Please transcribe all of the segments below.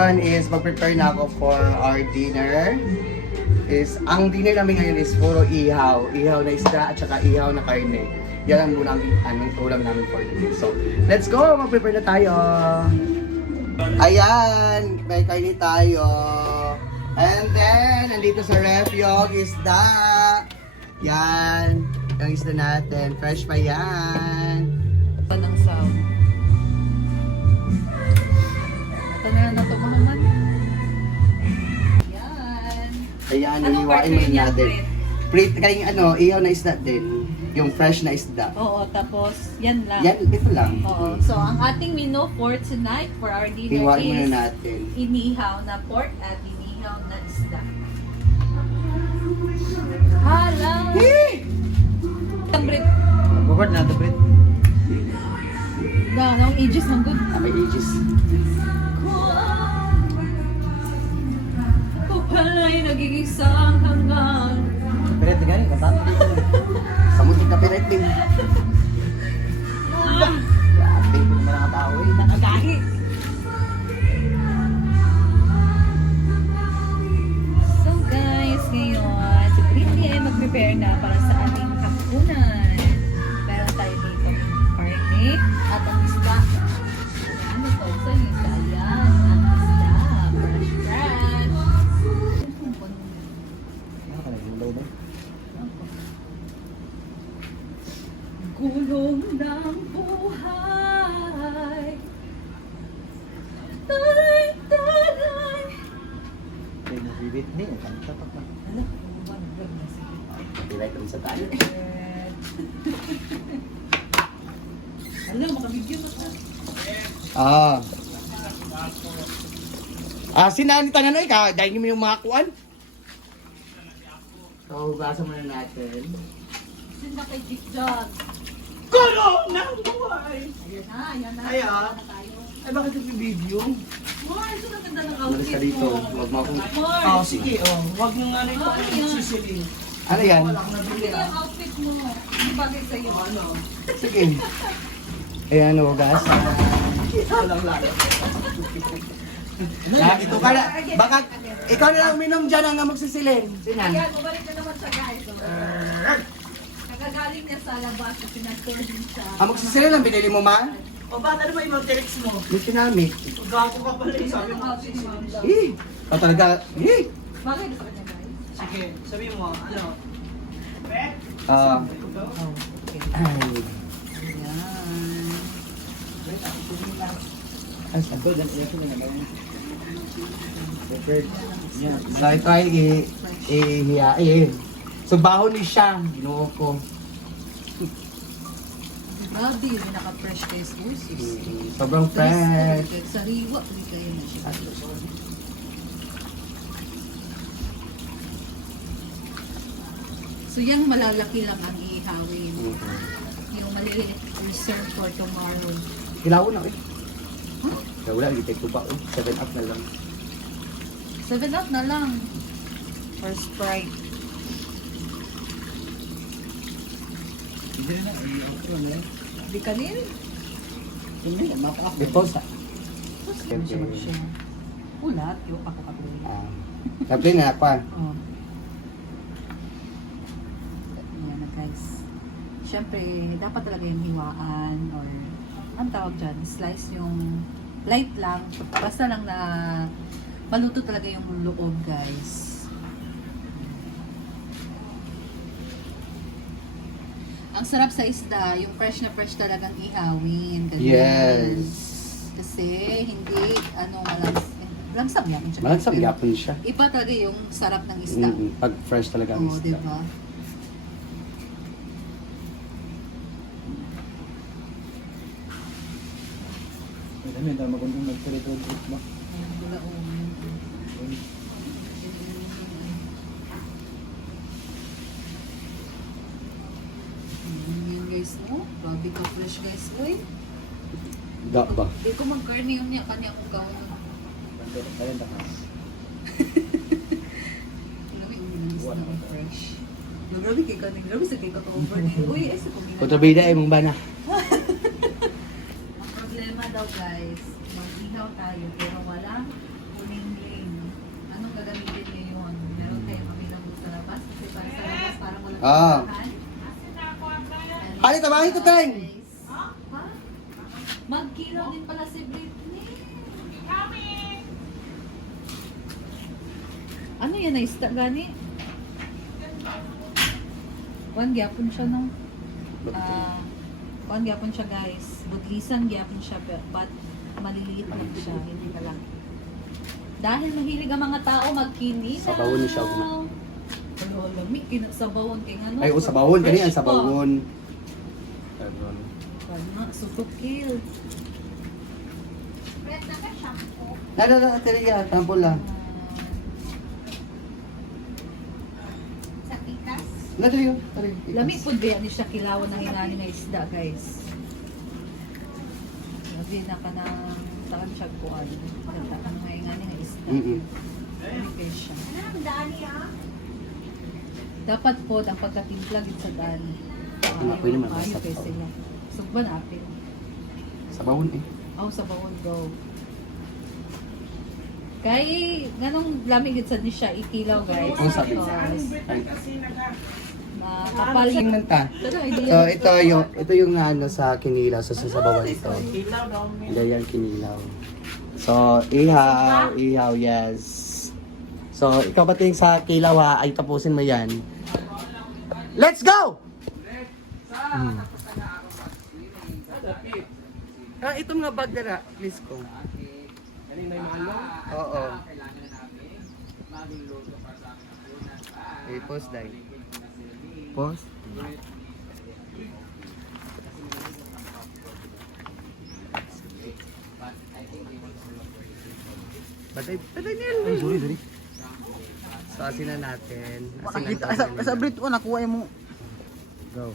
ngayon is mag-prepare na ako for our dinner. Ang dinner namin ngayon is puro ihaw. Ihaw na isda at saka ihaw na karne. Yan ang ulam namin for today. So, let's go! Mag-prepare na tayo! Ayan! May karne tayo. And then, nandito sa ref yung isda. Yan. Yung isda natin. Fresh pa yan. Ng sound. Tanayan na ito mo naman. Yan. Ayan, Anong iniwain mo partner niya, natin. Kayong ihaw na isda din. Yung fresh na isda. Oo, tapos yan lang. Yan, ito lang. Oo. So, ang ating menu for tonight, for our dinner Iwain muna is natin. inihaw na pork at inihaw na isda. Hala! Ang bread. Bukod na ito, Brit. Ang ages ng good. May ages. Ko pala'y nagiging sanghangan. Piret, gani, katano dito. Samutin ka piret, din. Grabe, kung naman ang tao eh. Nakagahi. So guys, ngayon, si Britney ay mag-prepare na para sa ating hapunan. Meron tayo dito karne at ang isda. Ayan, ito sa yung isda yan. At isda, fresh fresh. Gulong ng buhay. Taray, taray. Bibit ni, kanta pa ka. Ano? Oh my goodness. Piret, sa tayo. Ano, makabigyo mo sa... Sinani tanan ay ka, dahil mo yung mga kuan. So, basa muna natin. Sinda kay Jig Jog. Gulong ng buhay! Ayan na. Ay, Na tayo. Ay, bakit yung video? Mar, ito na ganda ng Malis outfit ka dito, mo. huwag mo akong... Mar, Sige, wag nyo nga rin Ah, ayan. sisiling. Ano yan? hindi yung outfit mo. Hindi bagay sa'yo. Ano? Sige. Ayan o, guys. Walang layo. Ito ka na. Baka, ikaw na lang uminom dyan ang magsisilin. Sinan. Ayan, bumalik na naman siya guys. Kagagaling niya sa labas at pinag-tour din siya. Ang magsisilin ang binili mo, ma? O ba, ano ba yung mga lyrics mo? May sinamit. Gago ka pala yung sabi mo. Outfit mo. Talaga. Bagay na sa kanya guys. Sige, sabi mo, ano? Ah. Ay. Ay, sagot. So, ito ay ihiyain. So, baho ni siya. Ginoo ko. Grabe, yung naka-fresh guys. Sobrang fresh. Sariwa, hindi kayo na siya. So yan malalaki lang ang ihawin. Yung maliliit reserve for tomorrow. Kilaw na eh. Huh? Wala, hindi tayo ba? 7 up na lang. 7 up na lang. For Sprite. Di kanil? Deposa. Ulat, yung ako kapag. Sabi na ako ah. Oh. Yan na guys. Siyempre, dapat talaga yung hiwaan or ang tawag dyan, slice yung light lang. Basta lang na maluto talaga yung loob guys. Ang sarap sa isda, yung fresh na fresh talagang ihawin. Ganyan. Yes. Kasi hindi, langsam yan. Malansam yapon siya. Iba talaga yung sarap ng isda. Pag fresh talaga ang Oo, isda. diba? Dami, dami magandang nagtiritot mo. Wala o. Yan guys, no? Grabe ka fresh guys. Uy, Da ba? di ko mag-carne yun niya. Kanya ko gawin. Kaya na. Grabe, isda na fresh. Grabe kay ka. Grabe sa kay ka ka-over. Uy, ay sa pagkina. Kontrabida ay mong bana. Ang problema daw guys, mag-ihaw tayo pero walang Ah. Halika, bakit ito, Teng? Ha? Magkilaw din pala si Britney. Ano yan na isda gani? Kuan gyapon siya no. Kuan gyapon siya guys. Budlisan gyapon siya but maliliit lang siya, hindi malaki. Dahil mahilig ang mga tao magkinilaw. Sa bawon ni siya, Ano, lamig kinasabawon kay ano. Ay, sa bawon. Kani ang fresh sa pa. bawon. Wala, sutukil. Nada, talaga. Tampol lang. Nada yun. Lamig po ba ni siya kilawan ng hinani na isda, guys. Labi na ka ng taon siya kuwan. Nagtaka ng hinani na isda. Lamig kayo siya. Dapat po, ang pagkatimpla gid sa daan. Pwede man Ayaw basta kayo pa. sila. Sugban apil. Sa bawon eh. Sa bawon go. Kay ganong lamig gid sad ni siya ikilaw, guys. Oo, sabi. Kapal Tingnan ta. So ito yung ano sa kinilaw, sa sasabawan ito. Ganyan kinilaw. So ihaw, yes. So ikaw ba ting sa kilaw ha, ay tapusin mo yan. Let's go! Ito nga bag dara, please ko. Oo. Pause dahil. Pause. Patay niya. Ay, sorry. So asin na natin. Makakita sa Brit ko nakuha mo. Go.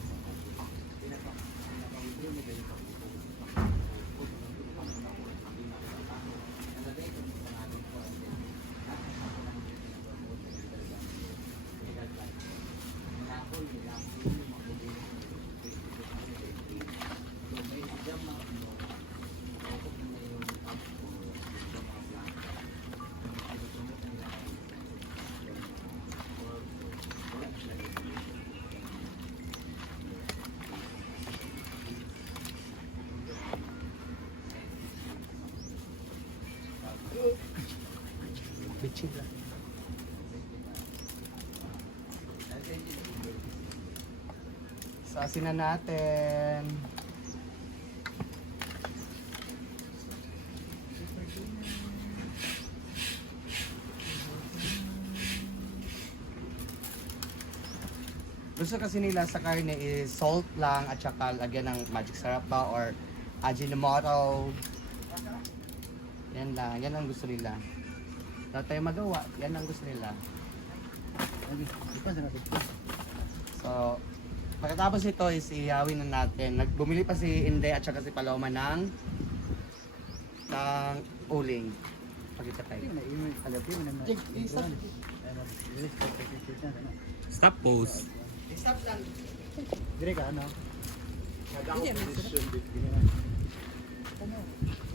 Bitchin lang. So, asin na natin. Gusto kasi nila sa karne is salt lang at saka lagyan ng magic sarap ba or Ajinomoto. Yan lang, yan ang gusto nila. Wala tayo magawa, yan ang gusto nila. So, pagkatapos ito is ihawin na natin. Bumili pa si Inday at saka si Paloma ng uling. Pakita tayo. Stop pose. Stop lang. Dire ka ano?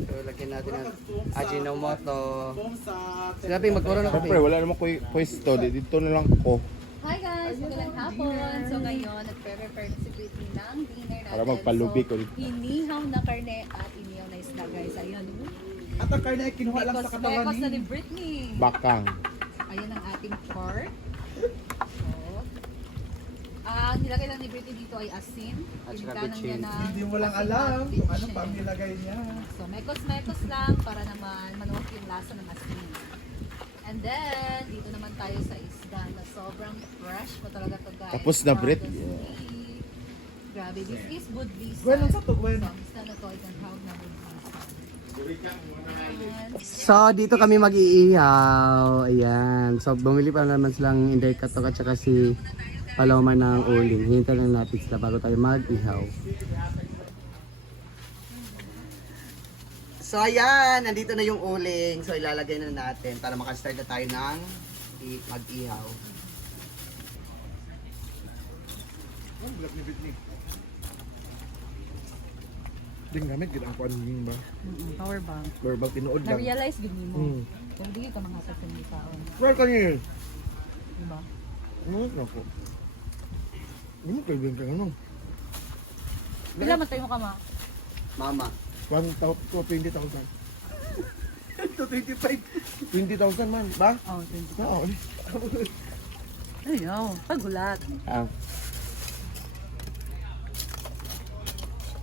So, lagyan natin ng Ajinomoto. Sinabi, magkaroon na Siyempre, kape. wala namang pwesto. Dito na lang ko. Hi guys! Magandang hapon! So ngayon, nagpre-prepare na si Britney ng dinner natin. Para magpalubi ko. So, inihaw na karne at inihaw na isda guys. Ayun. At ang karne ay kinuha lang sa katawan Mekos na ni Britney. Bakang. Ayan ang ating pork. Ang nilagay lang ni Britney dito ay asin. At saka Pinigtanan niya bitchin. ng Hindi mo lang asin alam at kung ano bitchin. pang nilagay niya. So, mekos-mekos lang para naman manuwag yung lasa ng asin. And then, dito naman tayo sa isda na sobrang fresh pa talaga to guys. Tapos na, From Brit. the sea. Grabe, this is budlisan. Gwen, ang sato, Gwen. So, ang isda na to ay tinatawag na budlisan. And, So, dito kami mag-iihaw. Ayan. So, bumili pa naman silang Inday Katok at saka si Paloma ng uling. Hintay lang natin sila bago tayo mag-ihaw. So, ayan. Nandito na yung uling. So, ilalagay na natin para makastart na tayo ng mag-ihaw. Ang black ni Britney. Ding gamit gid ang kuan ning ba? power bank. Verbal tinuod lang. Na-realize gid mo. Hmm. Kung di ka manghatag sa mga taon. Well kanil. Diba? Ano nako? Ano kayo ka ano? Bila matay mo ka, ma? Mama. 20,000. Ito 25. 20,000 man, ba? Oh, 20. Oo. Ayaw, pagulat. Ah.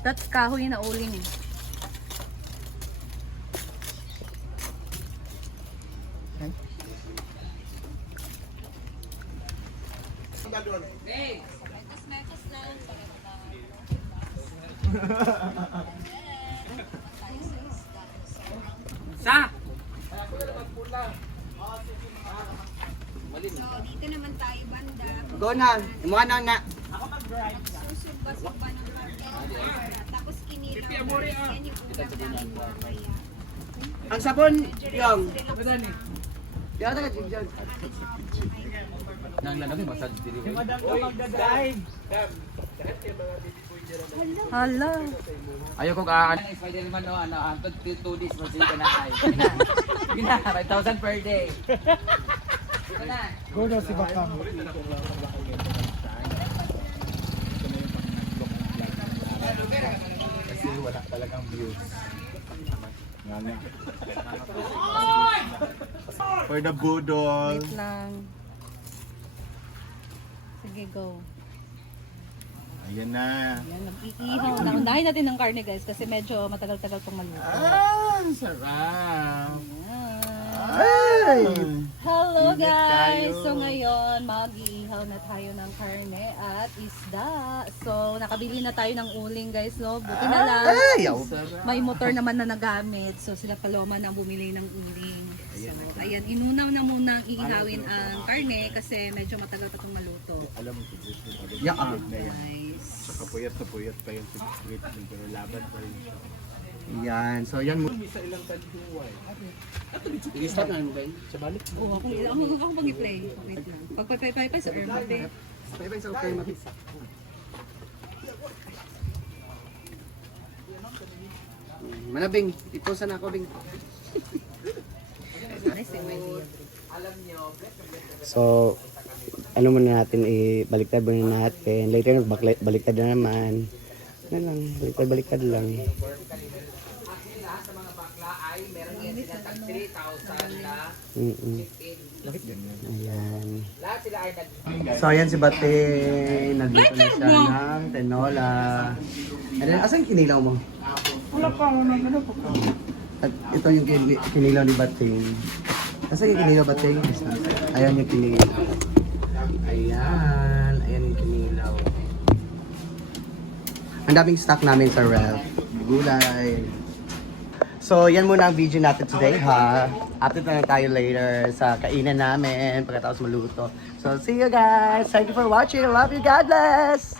That's kahoy na uling eh. Sa! Dito naman tayo banda. Go na. Imuha na nga. Susubba-subba ng karne. Tapos kinilaw. Yan yung ulam namin mamaya. Ang sabon, yung. Yung taga Jinjan. Nang lalaki masad dili ko. Hala. Ayo ko ka Spider-Man no ano antod 2 days mo sige na ay. Gina 5,000 per day. Gina. Go na si Bakang. Kasi wala talagang views. Nga nga. For the budol. Wait lang. Sige, go. Ayan na. Yan, nag-iihaw na. Unahin natin ng karne guys kasi medyo matagal-tagal pong maluto. Ah, sarap. Ayan. Ay! Hello Ingat guys! tayo. So ngayon, mag-iihaw na tayo ng karne at isda. So nakabili na tayo ng uling guys, no? Buti na lang. Ayaw. May motor naman na nagamit. So sila Paloma na bumili ng uling. So ayan, inunaw na muna ang iihawin ang karne kasi medyo matagal pa itong maluto. Alam mo, suggestion agad. Yeah. Na yan. Guys. Saka puyat na puyat pa yung secret. Pero laban pa rin siya. Yan. So, yan mo. I-start na mo ba? Oo, ako mag-i-play. Wait lang. Pagpapay-pay sa herb. Bye-bye sa okay, mabis. Manabing, iposa na ako, Bing. Nice idea. So, ano muna natin, ibaliktad muna natin. Later, baliktad na naman. Ano lang, baliktad lang. Ayan. So, ayan si Bate. Nagluto na siya ng tinola. And then, asan yung kinilaw mo? Wala pa, ano pa. At ito yung kinilaw ni Bating. Asan yung kinilaw, Bating? Ayan yung kinilaw. Ayan. Ayan yung kinilaw. Ang daming stock namin sa ref. Gulay. So, yan muna ang video natin today, ha? Update na lang tayo later sa kainan namin pagkatapos maluto. So, see you guys! Thank you for watching. I love you. God bless!